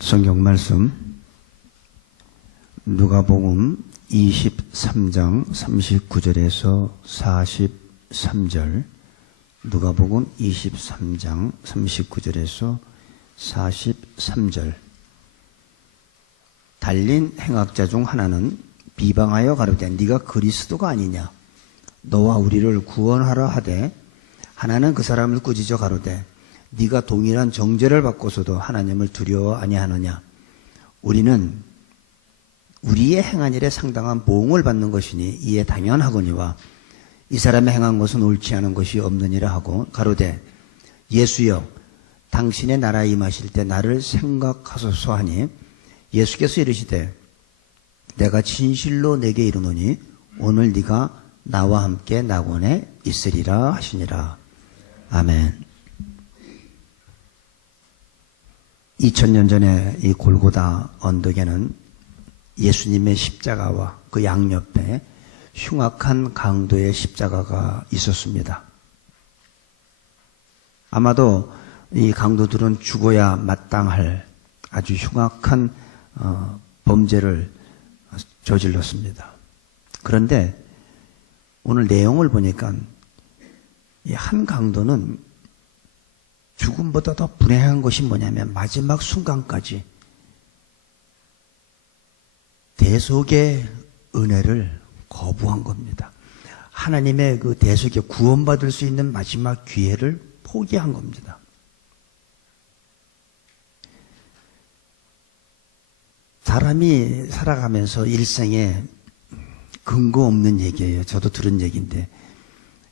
성경 말씀 누가복음 23장 39절에서 43절, 누가복음 23장 39절에서 43절. 달린 행악자 중 하나는 비방하여 가로되 네가 그리스도가 아니냐, 너와 우리를 구원하라 하되, 하나는 그 사람을 꾸짖어 가로되 네가 동일한 정죄를 받고서도 하나님을 두려워 아니하느냐. 우리는 우리의 행한 일에 상당한 보응을 받는 것이니 이에 당연하거니와 이 사람의 행한 것은 옳지 않은 것이 없느니라 하고 가로되 예수여 당신의 나라에 임하실 때 나를 생각하소서 하니, 예수께서 이르시되 내가 진실로 내게 이르노니 오늘 네가 나와 함께 낙원에 있으리라 하시니라. 아멘. 2000년 전에 이 골고다 언덕에는 예수님의 십자가와 그 양옆에 흉악한 강도의 십자가가 있었습니다. 아마도 이 강도들은 죽어야 마땅할 아주 흉악한 범죄를 저질렀습니다. 그런데 오늘 내용을 보니까 이 한 강도는 죽음보다 더 불행한 것이 뭐냐면 마지막 순간까지 대속의 은혜를 거부한 겁니다. 하나님의 그 대속에 구원받을 수 있는 마지막 기회를 포기한 겁니다. 사람이 살아가면서 일생에 근거 없는 얘기예요. 저도 들은 얘기인데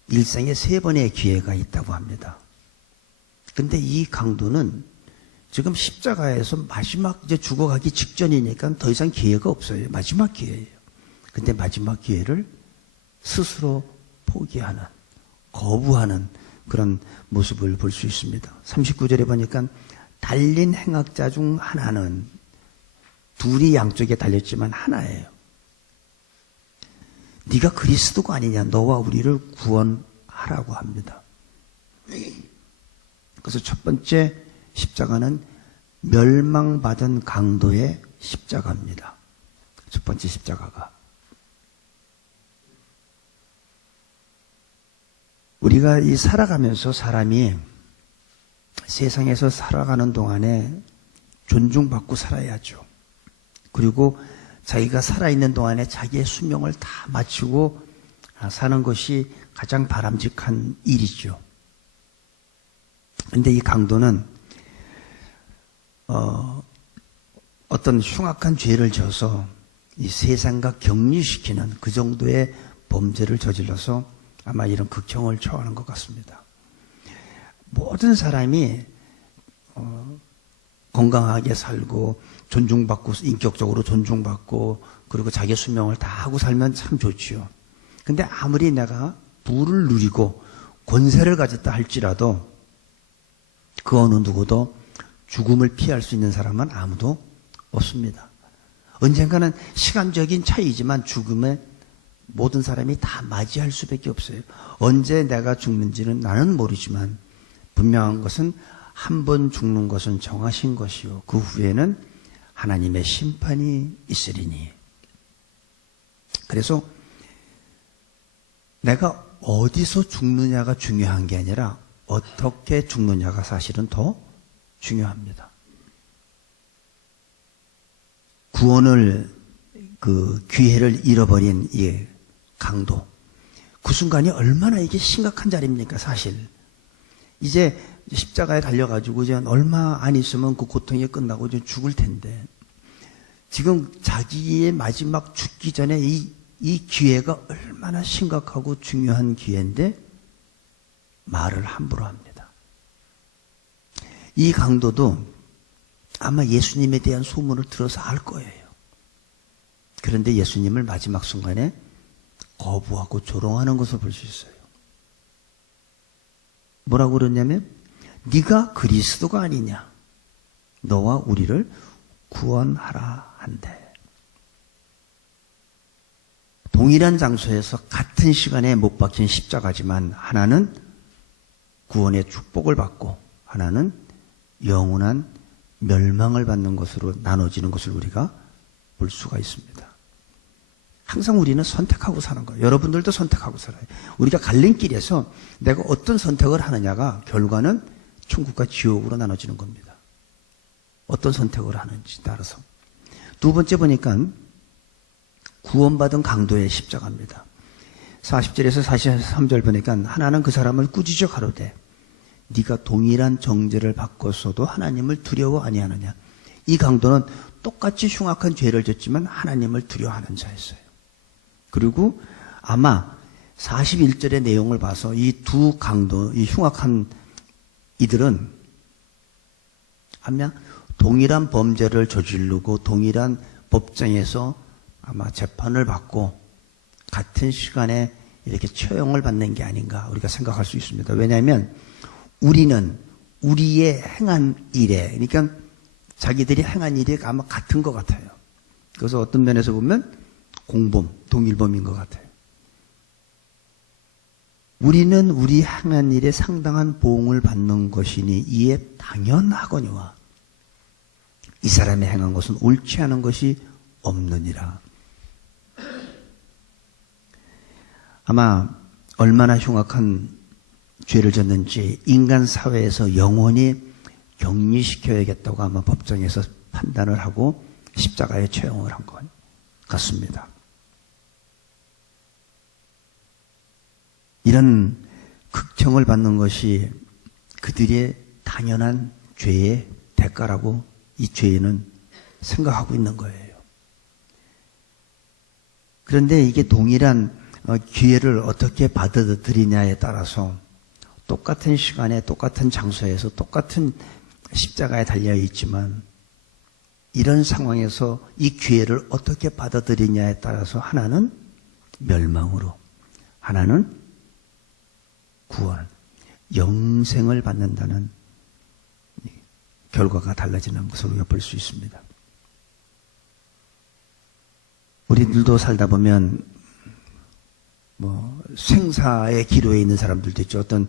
일생에 3번의 기회가 있다고 합니다. 근데 이 강도는 지금 십자가에서 마지막 이제 죽어가기 직전이니까 더 이상 기회가 없어요. 마지막 기회예요. 근데 마지막 기회를 스스로 포기하는, 거부하는 그런 모습을 볼 수 있습니다. 39절에 보니까 달린 행악자 중 하나는, 둘이 양쪽에 달렸지만 하나예요. 네가 그리스도가 아니냐, 너와 우리를 구원하라고 합니다. 그래서 첫 번째 십자가는 멸망받은 강도의 십자가입니다. 첫 번째 십자가가. 우리가 이 살아가면서 사람이 세상에서 살아가는 동안에 존중받고 살아야죠. 그리고 자기가 살아있는 동안에 자기의 수명을 다 마치고 사는 것이 가장 바람직한 일이죠. 근데 이 강도는 어떤 흉악한 죄를 져서 이 세상과 격리시키는 그 정도의 범죄를 저질러서 아마 이런 극형을 처하는 것 같습니다. 모든 사람이 건강하게 살고 존중받고 인격적으로 존중받고 그리고 자기 수명을 다 하고 살면 참 좋지요. 근데 아무리 내가 부를 누리고 권세를 가졌다 할지라도 그 어느 누구도 죽음을 피할 수 있는 사람은 아무도 없습니다. 언젠가는 시간적인 차이지만 죽음에 모든 사람이 다 맞이할 수밖에 없어요. 언제 내가 죽는지는 나는 모르지만 분명한 것은 한 번 죽는 것은 정하신 것이요 그 후에는 하나님의 심판이 있으리니. 그래서 내가 어디서 죽느냐가 중요한 게 아니라 어떻게 죽느냐가 사실은 더 중요합니다. 구원을 그 기회를 잃어버린 이 강도, 그 순간이 얼마나 이게 심각한 자리입니까? 사실 이제 십자가에 달려가지고 이제 얼마 안 있으면 그 고통이 끝나고 이제 죽을 텐데 지금 자기의 마지막 죽기 전에 이 기회가 얼마나 심각하고 중요한 기회인데 말을 함부로 합니다. 이 강도도 아마 예수님에 대한 소문을 들어서 알 거예요. 그런데 예수님을 마지막 순간에 거부하고 조롱하는 것을 볼 수 있어요. 뭐라고 그러냐면 네가 그리스도가 아니냐, 너와 우리를 구원하라 한대. 동일한 장소에서 같은 시간에 못 박힌 십자가지만 하나는 구원의 축복을 받고 하나는 영원한 멸망을 받는 것으로 나눠지는 것을 우리가 볼 수가 있습니다. 항상 우리는 선택하고 사는 거예요. 여러분들도 선택하고 살아요. 우리가 갈림길에서 내가 어떤 선택을 하느냐가 결과는 천국과 지옥으로 나눠지는 겁니다. 어떤 선택을 하는지 따라서. 두 번째 보니까 구원받은 강도의 십자가입니다. 40절에서 43절 보니까 하나는 그 사람을 꾸짖어 가로되 네가 동일한 정죄를 받고서도 하나님을 두려워 아니하느냐. 이 강도는 똑같이 흉악한 죄를 졌지만 하나님을 두려워하는 자였어요. 그리고 아마 41절의 내용을 봐서 이 두 강도, 이 흉악한 이들은 아마 동일한 범죄를 저지르고 동일한 법정에서 아마 재판을 받고 같은 시간에 이렇게 처형을 받는 게 아닌가 우리가 생각할 수 있습니다. 왜냐하면 우리는 우리의 행한 일에, 그러니까 자기들이 행한 일이 아마 같은 것 같아요. 그래서 어떤 면에서 보면 공범, 동일범인 것 같아요. 우리는 우리 행한 일에 상당한 보응을 받는 것이니 이에 당연하거니와 이 사람이 행한 것은 옳지 않은 것이 없느니라. 아마 얼마나 흉악한 죄를 졌는지 인간 사회에서 영원히 격리시켜야겠다고 아마 법정에서 판단을 하고 십자가에 처형을 한 것 같습니다. 이런 극형을 받는 것이 그들의 당연한 죄의 대가라고 이 죄는 생각하고 있는 거예요. 그런데 이게 동일한 기회를 어떻게 받아들이냐에 따라서 똑같은 시간에 똑같은 장소에서 똑같은 십자가에 달려 있지만 이런 상황에서 이 기회를 어떻게 받아들이냐에 따라서 하나는 멸망으로, 하나는 구원, 영생을 받는다는 결과가 달라지는 것을 우리가 볼 수 있습니다. 우리들도 살다 보면 생사의 기로에 있는 사람들도 있죠. 어떤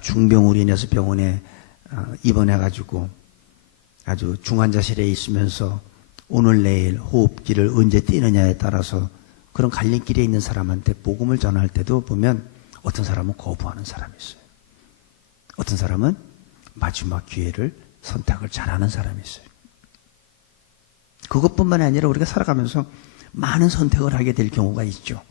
중병으로 인해서 병원에 입원해가지고 아주 중환자실에 있으면서 오늘 내일 호흡기를 언제 띄느냐에 따라서 그런 갈림길에 있는 사람한테 복음을 전할 때도 보면 어떤 사람은 거부하는 사람이 있어요. 어떤 사람은 마지막 기회를 선택을 잘하는 사람이 있어요. 그것뿐만 아니라 우리가 살아가면서 많은 선택을 하게 될 경우가 있죠.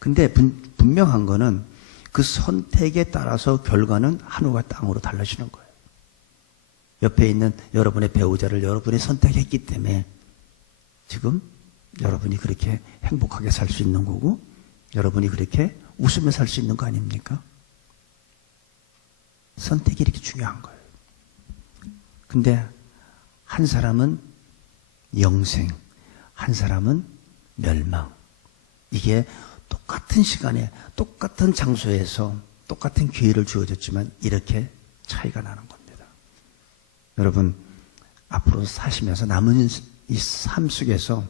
근데 분명한 거는 그 선택에 따라서 결과는 하늘과 땅으로 달라지는 거예요. 옆에 있는 여러분의 배우자를 여러분이 선택했기 때문에 지금 여러분이 그렇게 행복하게 살 수 있는 거고 여러분이 그렇게 웃으며 살 수 있는 거 아닙니까? 선택이 이렇게 중요한 거예요. 근데 한 사람은 영생, 한 사람은 멸망. 이게 똑같은 시간에 똑같은 장소에서 똑같은 기회를 주어졌지만 이렇게 차이가 나는 겁니다. 여러분 앞으로 사시면서 남은 이 삶 속에서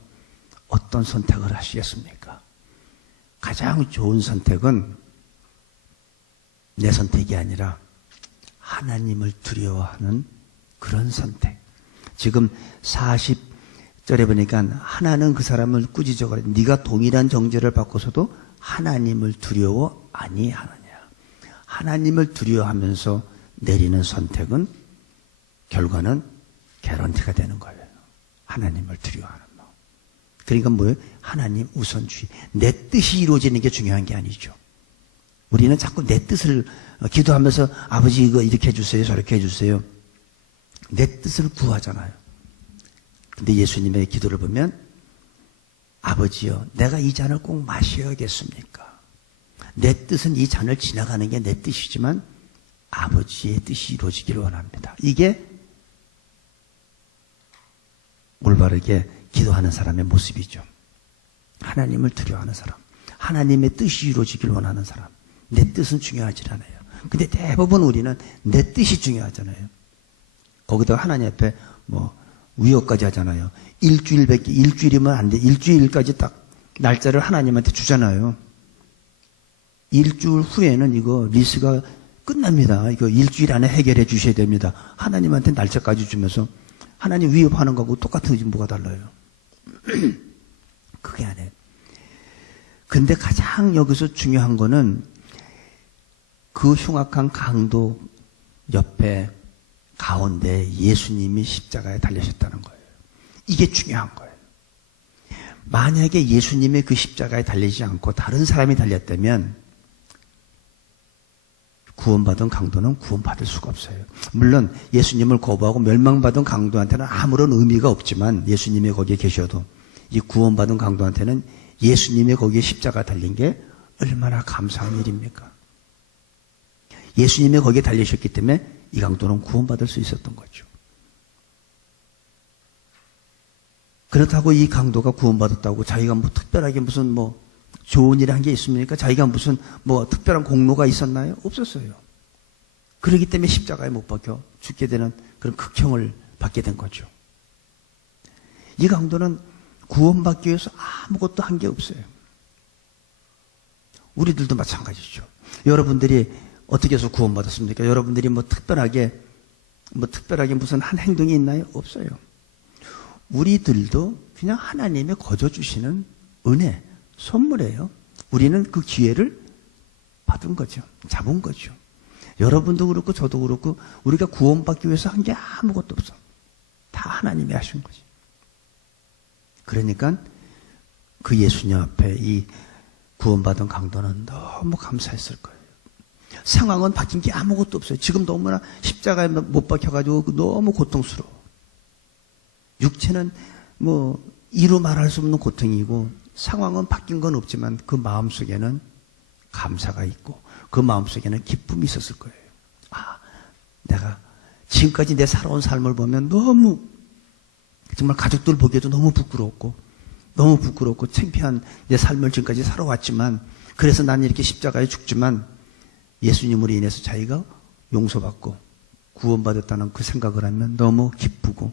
어떤 선택을 하시겠습니까? 가장 좋은 선택은 내 선택이 아니라 하나님을 두려워하는 그런 선택. 지금 40절에 보니까 하나는 그 사람을 꾸짖어가라. 네가 동일한 정죄를 받고서도 하나님을 두려워 아니하느냐. 하나님을 두려워하면서 내리는 선택은 결과는 개런티가 되는 거예요. 하나님을 두려워하는 마음. 그러니까 뭐예요? 하나님 우선주의. 내 뜻이 이루어지는 게 중요한 게 아니죠. 우리는 자꾸 내 뜻을 기도하면서 아버지 이거 이렇게 해주세요, 저렇게 해주세요. 내 뜻을 구하잖아요. 근데 예수님의 기도를 보면 아버지여 내가 이 잔을 꼭 마셔야겠습니까? 내 뜻은 이 잔을 지나가는 게 내 뜻이지만 아버지의 뜻이 이루어지기를 원합니다. 이게 올바르게 기도하는 사람의 모습이죠. 하나님을 두려워하는 사람, 하나님의 뜻이 이루어지기를 원하는 사람. 내 뜻은 중요하지 않아요. 근데 대부분 우리는 내 뜻이 중요하잖아요. 거기다가 하나님 앞에 위협까지 하잖아요. 일주일이면 안 돼. 일주일까지 딱 날짜를 하나님한테 주잖아요. 일주일 후에는 이거 리스가 끝납니다. 이거 일주일 안에 해결해 주셔야 됩니다. 하나님한테 날짜까지 주면서 하나님 위협하는 거하고 똑같은 거지 뭐가 달라요. 그게 아니에요. 근데 가장 여기서 중요한 거는 그 흉악한 강도 옆에 가운데 예수님이 십자가에 달리셨다는 거예요. 이게 중요한 거예요. 만약에 예수님의 그 십자가에 달리지 않고 다른 사람이 달렸다면 구원받은 강도는 구원받을 수가 없어요. 물론 예수님을 거부하고 멸망받은 강도한테는 아무런 의미가 없지만 예수님이 거기에 계셔도 이 구원받은 강도한테는 예수님이 거기에 십자가 달린 게 얼마나 감사한 일입니까? 예수님이 거기에 달리셨기 때문에 이 강도는 구원받을 수 있었던 거죠. 그렇다고 이 강도가 구원받았다고 자기가 뭐 특별하게 무슨 뭐 좋은 일 한 게 있습니까? 자기가 무슨 뭐 특별한 공로가 있었나요? 없었어요. 그렇기 때문에 십자가에 못 박혀 죽게 되는 그런 극형을 받게 된 거죠. 이 강도는 구원받기 위해서 아무것도 한 게 없어요. 우리들도 마찬가지죠. 여러분들이 어떻게 해서 구원받았습니까? 여러분들이 뭐 특별하게 무슨 한 행동이 있나요? 없어요. 우리들도 그냥 하나님의 거저 주시는 은혜, 선물이에요. 우리는 그 기회를 받은 거죠. 잡은 거죠. 여러분도 그렇고 저도 그렇고 우리가 구원받기 위해서 한 게 아무것도 없어. 다 하나님이 하신 거지. 그러니까 그 예수님 앞에 이 구원받은 강도는 너무 감사했을 거예요. 상황은 바뀐 게 아무것도 없어요. 지금 너무나 십자가에 못 박혀가지고 너무 고통스러워. 육체는 뭐 이루 말할 수 없는 고통이고 상황은 바뀐 건 없지만 그 마음속에는 감사가 있고 그 마음속에는 기쁨이 있었을 거예요. 아, 내가 지금까지 내 살아온 삶을 보면 너무 정말 가족들 보기에도 너무 부끄럽고 창피한 내 삶을 지금까지 살아왔지만 그래서 난 이렇게 십자가에 죽지만 예수님으로 인해서 자기가 용서받고 구원받았다는 그 생각을 하면 너무 기쁘고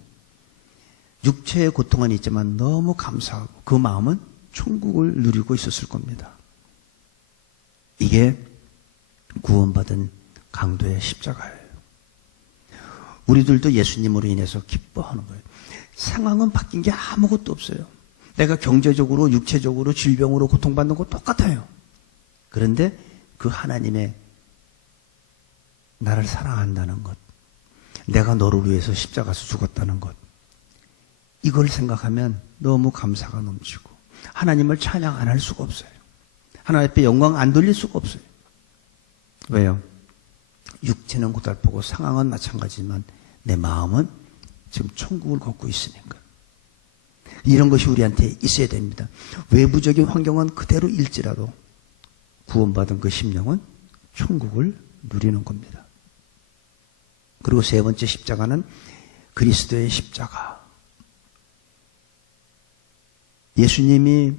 육체의 고통은 있지만 너무 감사하고 그 마음은 천국을 누리고 있었을 겁니다. 이게 구원받은 강도의 십자가예요. 우리들도 예수님으로 인해서 기뻐하는 거예요. 상황은 바뀐 게 아무것도 없어요. 내가 경제적으로, 육체적으로, 질병으로 고통받는 거 똑같아요. 그런데 그 하나님의 나를 사랑한다는 것, 내가 너를 위해서 십자가에서 죽었다는 것, 이걸 생각하면 너무 감사가 넘치고 하나님을 찬양 안 할 수가 없어요. 하나님 앞에 영광 안 돌릴 수가 없어요. 왜요? 육체는 고달프고 상황은 마찬가지지만 내 마음은 지금 천국을 걷고 있으니까. 이런 것이 우리한테 있어야 됩니다. 외부적인 환경은 그대로일지라도 구원받은 그 심령은 천국을 누리는 겁니다. 그리고 세 번째 십자가는 그리스도의 십자가. 예수님이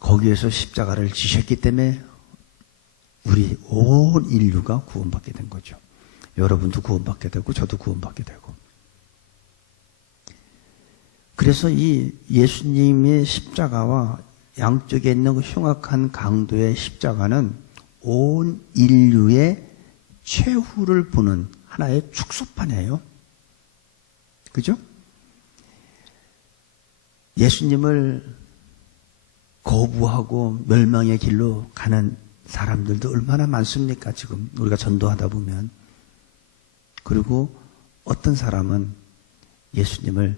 거기에서 십자가를 지셨기 때문에 우리 온 인류가 구원받게 된 거죠. 여러분도 구원받게 되고 저도 구원받게 되고. 그래서 이 예수님의 십자가와 양쪽에 있는 그 흉악한 강도의 십자가는 온 인류의 최후를 보는 하나의 축소판이에요. 그죠? 예수님을 거부하고 멸망의 길로 가는 사람들도 얼마나 많습니까? 지금 우리가 전도하다 보면. 그리고 어떤 사람은 예수님을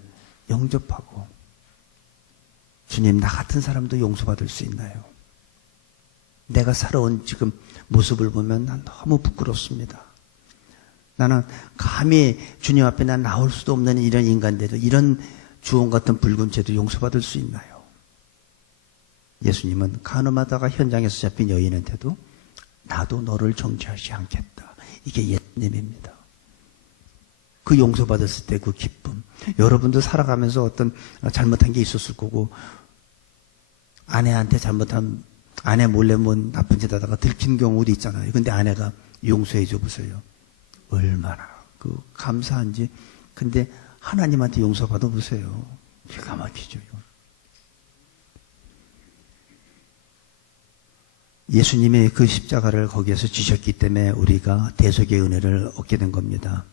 영접하고 주님, 나 같은 사람도 용서받을 수 있나요? 내가 살아온 지금 모습을 보면 난 너무 부끄럽습니다. 나는 감히 주님 앞에 난 나올 수도 없는 이런 인간인데도 이런 주홍 같은 붉은 죄도 용서받을 수 있나요? 예수님은 간음하다가 현장에서 잡힌 여인한테도 나도 너를 정죄하지 않겠다. 이게 예수님입니다. 그 용서받았을 때 그 기쁨. 여러분도 살아가면서 어떤 잘못한 게 있었을 거고 아내한테 잘못한 아내 몰래 뭐 나쁜 짓 하다가 들킨 경우도 있잖아요. 근데 아내가 용서해 줘 보세요. 얼마나 그 감사한지. 근데 하나님한테 용서받아 보세요. 기가 막히죠. 예수님의 그 십자가를 거기에서 지셨기 때문에 우리가 대속의 은혜를 얻게 된 겁니다.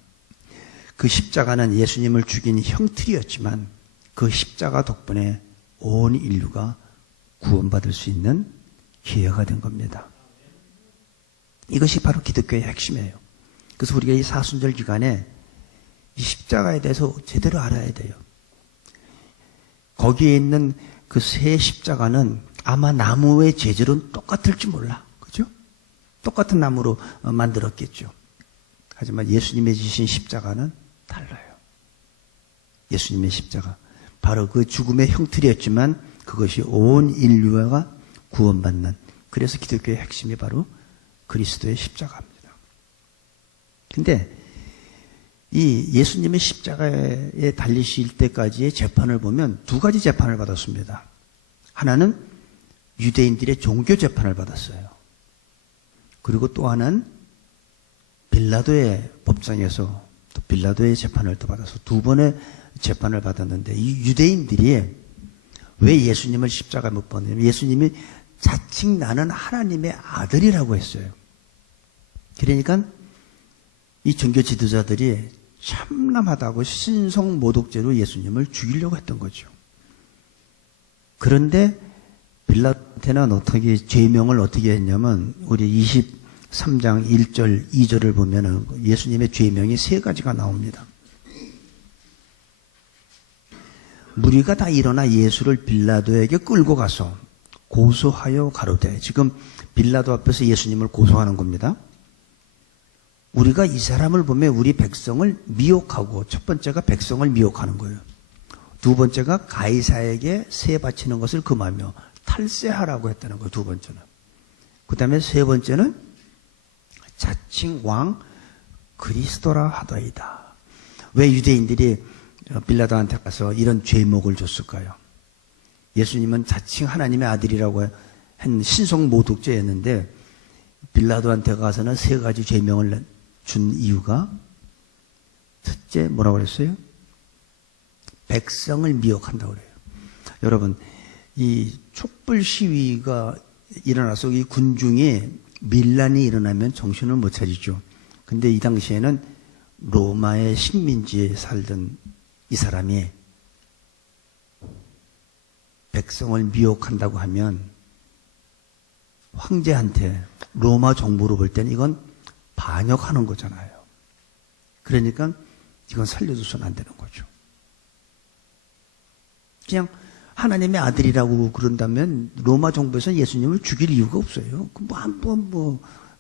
그 십자가는 예수님을 죽인 형틀이었지만 그 십자가 덕분에 온 인류가 구원받을 수 있는 기회가 된 겁니다. 이것이 바로 기독교의 핵심이에요. 그래서 우리가 이 사순절 기간에 이 십자가에 대해서 제대로 알아야 돼요. 거기에 있는 그 새 십자가는 아마 나무의 재질은 똑같을지 몰라. 그죠? 똑같은 나무로 만들었겠죠. 하지만 예수님의 지신 십자가는 달라요. 예수님의 십자가. 바로 그 죽음의 형틀이었지만 그것이 온 인류가 구원받는, 그래서 기독교의 핵심이 바로 그리스도의 십자가입니다. 근데 이 예수님의 십자가에 달리실 때까지의 재판을 보면 두 가지 재판을 받았습니다. 하나는 유대인들의 종교 재판을 받았어요. 그리고 또 하나는 빌라도의 법정에서 또 빌라도의 재판을 또 받아서 두 번의 재판을 받았는데, 이 유대인들이 왜 예수님을 십자가에 못 박느냐면 예수님이 자칭 나는 하나님의 아들이라고 했어요. 그러니까 이 종교 지도자들이 참남하다고 신성모독죄로 예수님을 죽이려고 했던 거죠. 그런데 빌라도는 어떻게 죄명을 어떻게 했냐면 우리 23장 1절 2절을 보면은 예수님의 죄명이 세 가지가 나옵니다. 무리가 다 일어나 예수를 빌라도에게 끌고 가서 고소하여 가로되, 지금 빌라도 앞에서 예수님을 고소하는 겁니다. 우리가 이 사람을 보면 우리 백성을 미혹하고, 첫 번째가 백성을 미혹하는 거예요. 두 번째가 가이사에게 세 바치는 것을 금하며 탈세하라고 했다는 거예요. 두 번째는. 그 다음에 세 번째는 자칭 왕 그리스도라 하더이다. 왜 유대인들이 빌라도한테 가서 이런 죄목을 줬을까요? 예수님은 자칭 하나님의 아들이라고 한 신성모독죄였는데 빌라도한테 가서는 세 가지 죄명을 준 이유가, 첫째 뭐라고 그랬어요? 백성을 미혹한다고 그래요. 여러분, 이 촛불 시위가 일어나서 이 군중이 밀란이 일어나면 정신을 못 차리죠. 근데 이 당시에는 로마의 식민지에 살던 이 사람이 백성을 미혹한다고 하면 황제한테, 로마 정부로 볼 때는 이건 반역하는 거잖아요. 그러니까 이건 살려줘서는 안 되는 거죠. 그냥 하나님의 아들이라고 그런다면 로마 정부에서 예수님을 죽일 이유가 없어요.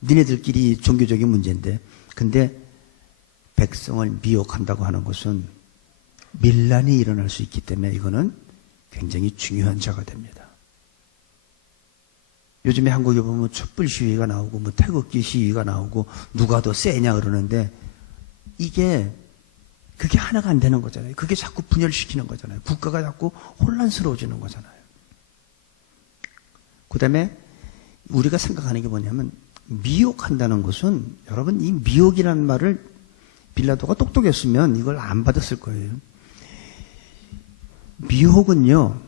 니네들끼리 종교적인 문제인데. 근데 백성을 미혹한다고 하는 것은 밀란이 일어날 수 있기 때문에 이거는 굉장히 중요한 죄가 됩니다. 요즘에 한국에 보면 촛불 시위가 나오고 뭐 태극기 시위가 나오고 누가 더 세냐 그러는데 그게 하나가 안 되는 거잖아요. 그게 자꾸 분열시키는 거잖아요. 국가가 자꾸 혼란스러워지는 거잖아요. 그 다음에 우리가 생각하는 게 뭐냐면 미혹한다는 것은, 여러분 이 미혹이라는 말을 빌라도가 똑똑했으면 이걸 안 받았을 거예요. 미혹은요,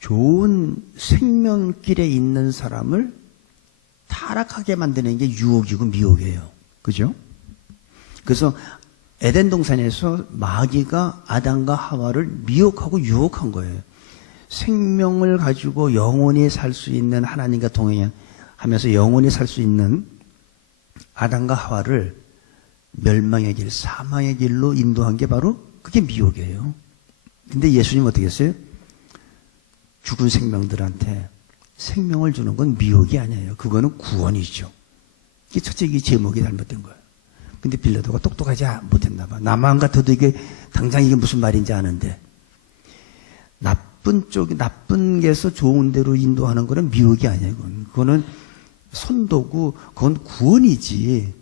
좋은 생명길에 있는 사람을 타락하게 만드는 게 유혹이고 미혹이에요. 그죠? 그래서 에덴 동산에서 마귀가 아담과 하와를 미혹하고 유혹한 거예요. 생명을 가지고 영원히 살 수 있는, 하나님과 동행하면서 영원히 살 수 있는 아담과 하와를 멸망의 길, 사망의 길로 인도한 게 바로 그게 미혹이에요. 근데 예수님 어떻게 했어요? 죽은 생명들한테 생명을 주는 건 미혹이 아니에요. 그거는 구원이죠. 이게 첫째, 이 제목이 잘못된 거예요. 근데 빌라도가 똑똑하지 못했나 봐. 나만 같아도 이게 당장 이게 무슨 말인지 아는데, 나쁜 게서 좋은 데로 인도하는 거는 미혹이 아니에요. 그거는 선도고 그건 구원이지.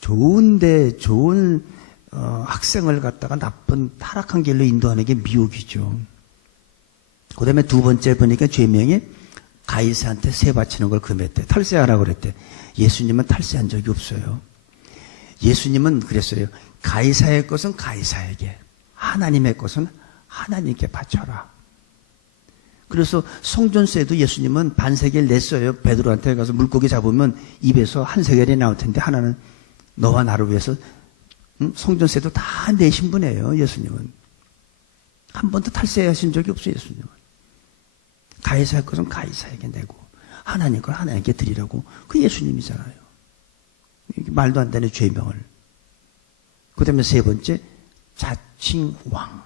좋은데 좋은 학생을 갖다가 나쁜 타락한 길로 인도하는 게 미혹이죠. 그 다음에 두 번째 보니까 죄명이 가이사한테 세 바치는 걸 금했대. 탈세하라고 그랬대. 예수님은 탈세한 적이 없어요. 예수님은 그랬어요. 가이사의 것은 가이사에게, 하나님의 것은 하나님께 바쳐라. 그래서 성전세도 예수님은 반세겔 냈어요. 베드로한테 가서 물고기 잡으면 입에서 한 세겔이 나올 텐데 하나는 너와 나를 위해서 성전세도 다 내신 분이에요. 예수님은 한 번도 탈세하신 적이 없어요. 예수님은 가이사의 것은 가이사에게 내고 하나님 걸 하나님께 드리라고. 그 예수님이잖아요. 말도 안 되는 죄명을. 그 다음에 세 번째, 자칭왕.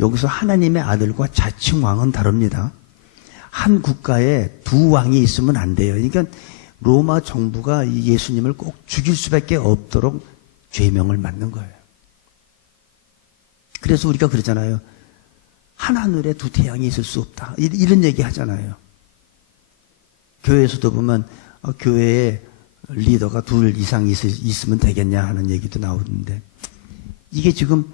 여기서 하나님의 아들과 자칭왕은 다릅니다. 한 국가에 두 왕이 있으면 안 돼요. 그러니까 로마 정부가 예수님을 꼭 죽일 수밖에 없도록 죄명을 맞는 거예요. 그래서 우리가 그러잖아요. 한 하늘에 두 태양이 있을 수 없다. 이런 얘기 하잖아요. 교회에서도 보면 교회에 리더가 둘 이상 있으면 되겠냐 하는 얘기도 나오는데, 이게 지금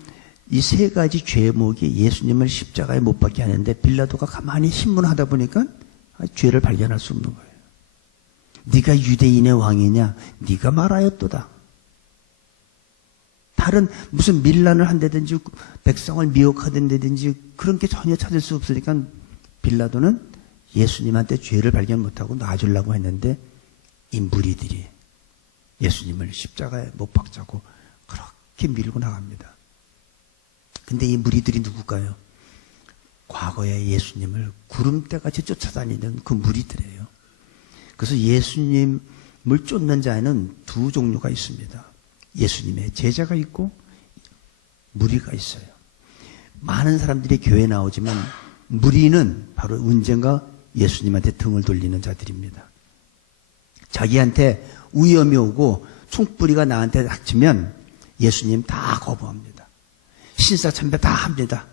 이 세 가지 죄목이 예수님을 십자가에 못 박게 하는데 빌라도가 가만히 신문하다 보니까 죄를 발견할 수 없는 거예요. 네가 유대인의 왕이냐? 네가 말하였도다. 다른 무슨 밀란을 한다든지 백성을 미혹하든지 그런 게 전혀 찾을 수 없으니까 빌라도는 예수님한테 죄를 발견 못하고 놔주려고 했는데 이 무리들이 예수님을 십자가에 못 박자고 그렇게 밀고 나갑니다. 근데 이 무리들이 누굴까요? 과거에 예수님을 구름대같이 쫓아다니는 그 무리들이에요. 그래서 예수님을 쫓는 자에는 두 종류가 있습니다. 예수님의 제자가 있고 무리가 있어요. 많은 사람들이 교회에 나오지만 무리는 바로 언젠가 예수님한테 등을 돌리는 자들입니다. 자기한테 위험이 오고 총뿌리가 나한테 닥치면 예수님 다 거부합니다. 신사참배 다 합니다.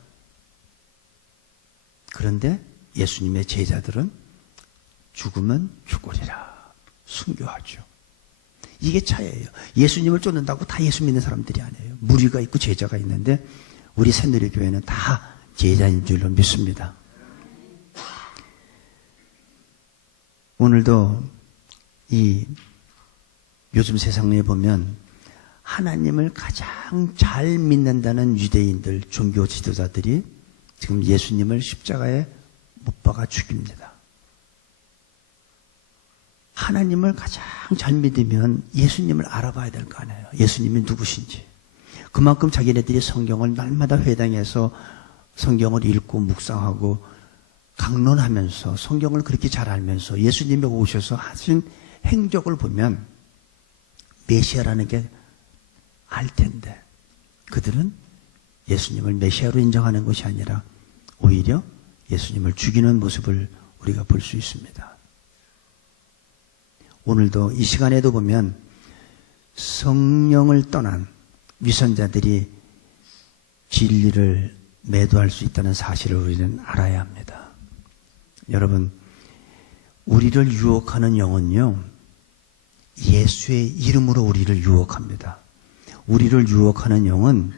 그런데 예수님의 제자들은 죽으면 죽으리라 순교하죠. 이게 차이예요. 예수님을 쫓는다고 다 예수 믿는 사람들이 아니에요. 무리가 있고 제자가 있는데 우리 새누리교회는 다 제자인 줄로 믿습니다. 오늘도 이 요즘 세상에 보면 하나님을 가장 잘 믿는다는 유대인들, 종교 지도자들이 지금 예수님을 십자가에 못 박아 죽입니다. 하나님을 가장 잘 믿으면 예수님을 알아봐야 될 거 아니에요. 예수님이 누구신지. 그만큼 자기네들이 성경을 날마다 회당에서 성경을 읽고 묵상하고 강론하면서 성경을 그렇게 잘 알면서 예수님이 오셔서 하신 행적을 보면 메시아라는 게 알 텐데 그들은 예수님을 메시아로 인정하는 것이 아니라 오히려 예수님을 죽이는 모습을 우리가 볼 수 있습니다. 오늘도 이 시간에도 보면 성령을 떠난 위선자들이 진리를 매도할 수 있다는 사실을 우리는 알아야 합니다. 여러분, 우리를 유혹하는 영은요, 예수의 이름으로 우리를 유혹합니다. 우리를 유혹하는 영은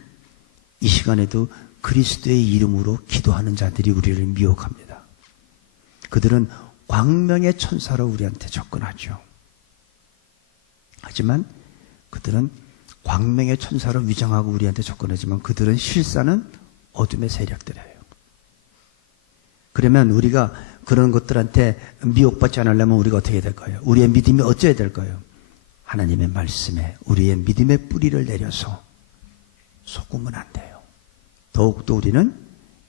이 시간에도 그리스도의 이름으로 기도하는 자들이 우리를 미혹합니다. 그들은 광명의 천사로 우리한테 접근하죠. 하지만 그들은 광명의 천사로 위장하고 우리한테 접근하지만 그들은 실사는 어둠의 세력들이에요. 그러면 우리가 그런 것들한테 미혹받지 않으려면 우리가 어떻게 될까요? 우리의 믿음이 어찌해야 될까요? 하나님의 말씀에 우리의 믿음의 뿌리를 내려서 속으면 안 돼요. 더욱더 우리는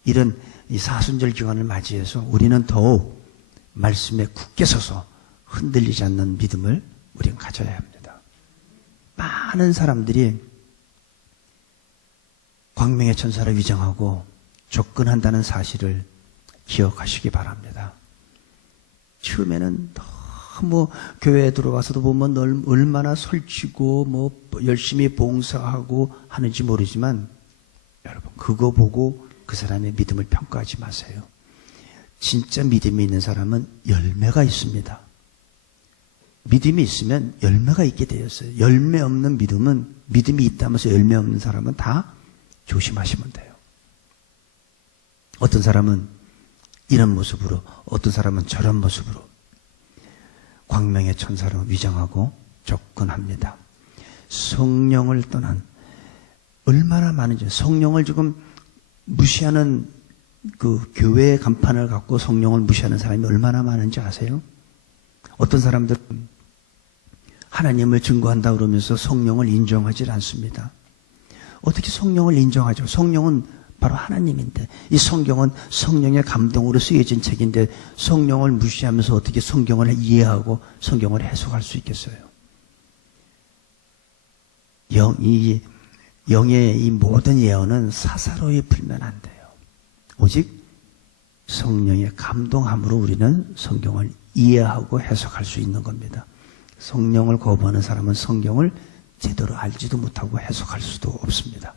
이런 이 사순절 기간을 맞이해서 우리는 더욱 말씀에 굳게 서서 흔들리지 않는 믿음을 우리는 가져야 합니다. 많은 사람들이 광명의 천사를 위장하고 접근한다는 사실을 기억하시기 바랍니다. 처음에는 너무 교회에 들어와서도 보면 얼마나 설치고 열심히 봉사하고 하는지 모르지만 여러분 그거 보고 그 사람의 믿음을 평가하지 마세요. 진짜 믿음이 있는 사람은 열매가 있습니다. 믿음이 있으면 열매가 있게 되었어요. 열매 없는 믿음은 믿음이 있다면서 열매 없는 사람은 다 조심하시면 돼요. 어떤 사람은 이런 모습으로 어떤 사람은 저런 모습으로 광명의 천사로 위장하고 접근합니다. 성령을 떠난 얼마나 많은지 성령을 지금 무시하는 그 교회의 간판을 갖고 성령을 무시하는 사람이 얼마나 많은지 아세요? 어떤 사람들은 하나님을 증거한다 그러면서 성령을 인정하지 않습니다. 어떻게 성령을 인정하죠? 성령은 바로 하나님인데, 이 성경은 성령의 감동으로 쓰여진 책인데 성령을 무시하면서 어떻게 성경을 이해하고 성경을 해석할 수 있겠어요? 영의 이 모든 예언은 사사로이 풀면 안 돼요. 오직 성령의 감동함으로 우리는 성경을 이해하고 해석할 수 있는 겁니다. 성령을 거부하는 사람은 성경을 제대로 알지도 못하고 해석할 수도 없습니다.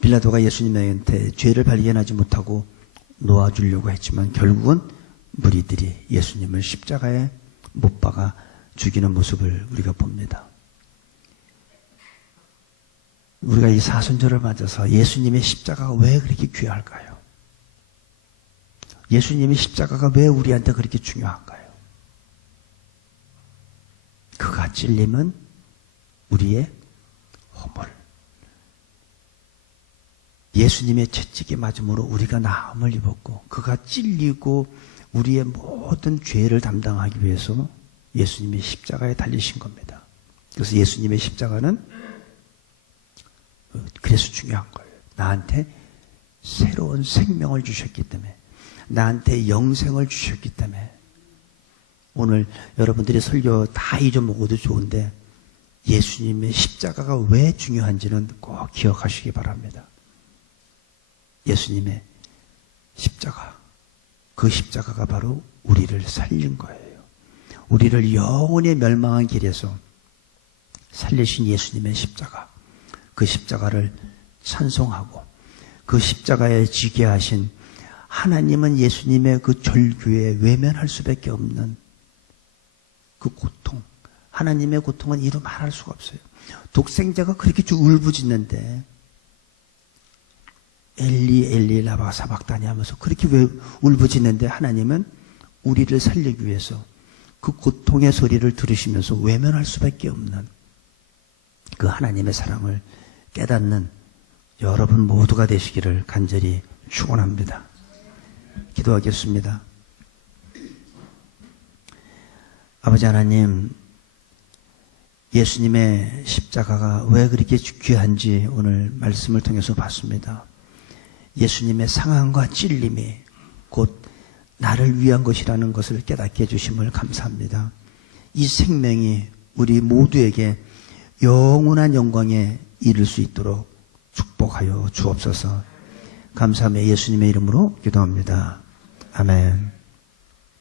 빌라도가 예수님한테 죄를 발견하지 못하고 놓아주려고 했지만 결국은 무리들이 예수님을 십자가에 못 박아 죽이는 모습을 우리가 봅니다. 우리가 이 사순절을 맞아서 예수님의 십자가가 왜 그렇게 귀할까요? 예수님의 십자가가 왜 우리한테 그렇게 중요한가요? 그가 찔림은 우리의 허물, 예수님의 채찍에 맞음으로 우리가 나음을 입었고, 그가 찔리고 우리의 모든 죄를 담당하기 위해서 예수님이 십자가에 달리신 겁니다. 그래서 예수님의 십자가는 그래서 중요한 거예요. 나한테 새로운 생명을 주셨기 때문에, 나한테 영생을 주셨기 때문에. 오늘 여러분들이 설교 다 잊어먹어도 좋은데 예수님의 십자가가 왜 중요한지는 꼭 기억하시기 바랍니다. 예수님의 십자가, 그 십자가가 바로 우리를 살린 거예요. 우리를 영원히 멸망한 길에서 살리신 예수님의 십자가, 그 십자가를 찬송하고 그 십자가에 지게 하신 하나님은 예수님의 그 절규에 외면할 수밖에 없는 그 고통, 하나님의 고통은 이루 말할 수가 없어요. 독생자가 그렇게 울부짖는데 엘리 엘리 라마 사박다니 하면서 그렇게 왜 울부짖는데 하나님은 우리를 살리기 위해서 그 고통의 소리를 들으시면서 외면할 수밖에 없는 그 하나님의 사랑을 깨닫는 여러분 모두가 되시기를 간절히 축원합니다. 기도하겠습니다. 아버지 하나님, 예수님의 십자가가 왜 그렇게 귀한지 오늘 말씀을 통해서 봤습니다. 예수님의 상함과 찔림이 곧 나를 위한 것이라는 것을 깨닫게 해주심을 감사합니다. 이 생명이 우리 모두에게 영원한 영광에 이를 수 있도록 축복하여 주옵소서. 감사하며 예수님의 이름으로 기도합니다. 아멘.